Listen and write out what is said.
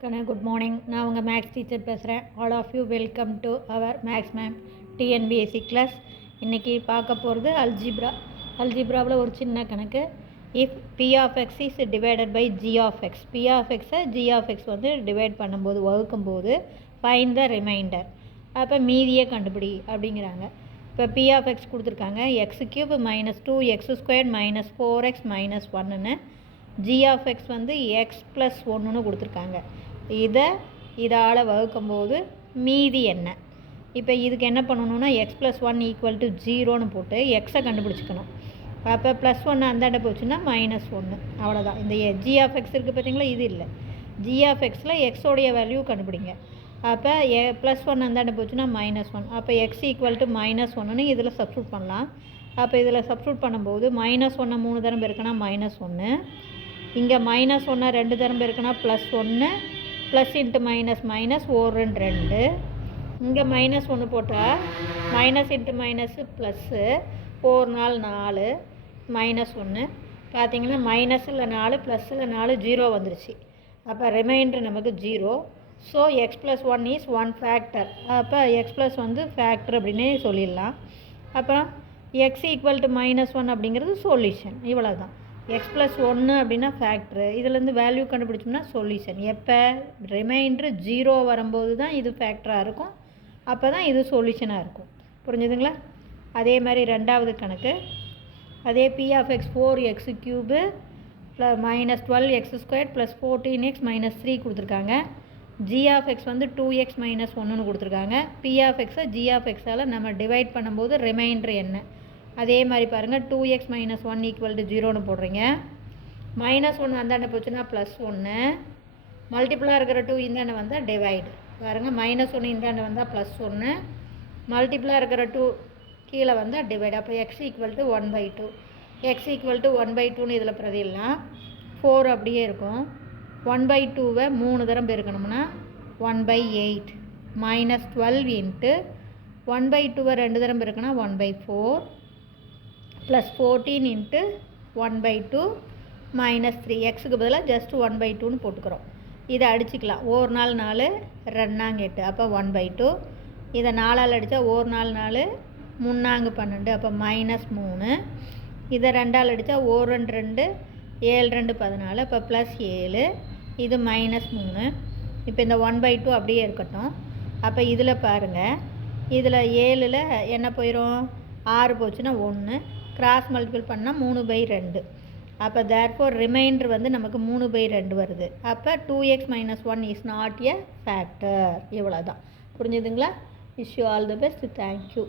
Good morning. நான் உங்கள் maths teacher பேசுகிறேன். All of you welcome to our maths ma'am TNPSC class. இன்றைக்கி பார்க்க போகிறது அல்ஜிப்ராவில் ஒரு சின்ன கணக்கு. If P of X is divided by G of X, P of எக்ஸை ஜி ஆஃப் எக்ஸ் வந்து டிவைட் பண்ணும்போது வகுக்கும்போது ஃபைண்ட் த ரிமைண்டர். அப்போ மீதியை கண்டுபிடி அப்படிங்கிறாங்க. இப்போ பி ஆஃப் எக்ஸ் கொடுத்துருக்காங்க x cube minus 2x² minus 4x minus 1ன்னு, ஜி ஆஃப் எக்ஸ் வந்து எக்ஸ் ப்ளஸ் 1ன்னு கொடுத்துருக்காங்க. இதால் வகுக்கும்போது மீதி என்ன? இப்போ இதுக்கு என்ன பண்ணணுன்னா எக்ஸ் ப்ளஸ் 1 ஈக்குவல் டு 0ன்னு போட்டு எக்ஸை கண்டுபிடிச்சிக்கணும். அப்போ ப்ளஸ் 1 அந்தாண்ட போச்சுன்னா மைனஸ் 1, அவ்வளோதான். இந்த ஜி ஆஃப் எக்ஸ் இருக்குது பார்த்தீங்களா, இது இல்லை. ஜி ஆஃப் எக்ஸில் எக்ஸோடைய வேல்யூ கண்டுபிடிங்க. அப்போ ப்ளஸ் 1 அந்தாண்ட போச்சுன்னா மைனஸ் 1. அப்போ எக்ஸ் ஈக்குவல் டு மைனஸ் 1ன்னு இதில் சப்ஸ்டியூட் பண்ணலாம். அப்போ இதில் சப்ஸ்டியூட் பண்ணும்போது மைனஸ் 1 3 தரம் இருக்குன்னா மைனஸ் 1, இங்கே மைனஸ் 1 2 தரம் இருக்குன்னா plus 1, plus into minus minus 1 2, இங்கே மைனஸ் 1 போட்டால் minus into minus plus 4 4 4 minus 1. பார்த்திங்கன்னா மைனஸில் 4 ப்ளஸ்ஸில் 4 0 வந்துருச்சு. அப்போ ரிமைண்டர் நமக்கு 0. So X plus 1 is 1 factor. அப்போ எக்ஸ் ப்ளஸ் வந்து ஃபேக்டர் அப்படின்னே சொல்லிடலாம். அப்புறம் எக்ஸ் ஈக்குவல் டு மைனஸ் 1 அப்படிங்கிறது சொல்யூஷன். இவ்வளோ தான். எக்ஸ் ப்ளஸ் 1 அப்படின்னா ஃபேக்ட்ரு, இதுலேருந்து வேல்யூ கண்டுபிடிச்சோம்னா சொல்யூஷன். எப்போ ரிமைண்டர் 0 வரும்போது தான் இது ஃபேக்டராக இருக்கும், அப்போ தான் இது சொல்யூஷனாக இருக்கும். புரிஞ்சுதுங்களா? அதே மாதிரி ரெண்டாவது கணக்கு, அதே P of X 4x cube minus 12x² plus 14x minus 3 கொடுத்துருக்காங்க. ஜி ஆஃப் எக்ஸ் வந்து 2x மைனஸ் 1ன்னு கொடுத்துருக்காங்க. பி ஆஃப் எக்ஸை ஜி ஆஃப் எக்ஸால் நம்ம டிவைட் பண்ணும்போது ரிமைண்டர் என்ன? அதே மாதிரி பாருங்கள், 2x மைனஸ் 1 ஈக்குவல் டு 0ன்னு போடுறீங்க. மைனஸ் 1 அந்தாண்ட போச்சுன்னா ப்ளஸ் 1, மல்டிப்புளாக இருக்கிற 2 இந்தாண்ட வந்தால் டிவைடு. பாருங்கள், மைனஸ் 1 இந்தாண்ட வந்தால் ப்ளஸ் 1, மல்டிப்புளாக இருக்கிற 2 கீழே வந்தால் டிவைடு. அப்போ x equal to 1/2. X equal to 1/2ன்னு இதில் பிரதிடலாம். 4 அப்படியே இருக்கும். 1/2வை 3 தரம் பெருக்கணும்னா 1/8 மைனஸ் 12 இன்ட்டு 1/2வை 2 தரம் பெருக்கினா 1/4 ப்ளஸ் 14 இன்ட்டு 1/2 மைனஸ் 3. எக்ஸுக்கு பதிலாக ஜஸ்ட் 1/2ன்னு போட்டுக்கிறோம். இதை அடிச்சுக்கலாம். 1 4 4 2 8, அப்போ 1/2. இதை 4ஆல் அடித்தா 1 4 4 3 12, அப்போ மைனஸ் 3. இதை 2ஆல் அடித்தா 1 2 7 2 14, அப்போ ப்ளஸ் 7. இது மைனஸ் 3. இப்போ இந்த 1/2 அப்படியே இருக்கட்டும். அப்போ இதில் பாருங்கள், இதில் 7ல் என்ன போயிடும்? 6 போச்சுன்னா 1, கிராஸ் மல்டிபிள் பண்ணால் 3/2. அப்போ தேர்ஃபோர் ரிமைண்டர் வந்து நமக்கு 3/2 வருது. அப்போ 2x minus 1 is not a factor. இவ்வளோ தான். புரிஞ்சுதுங்களா? Wish you all the best. Thank you.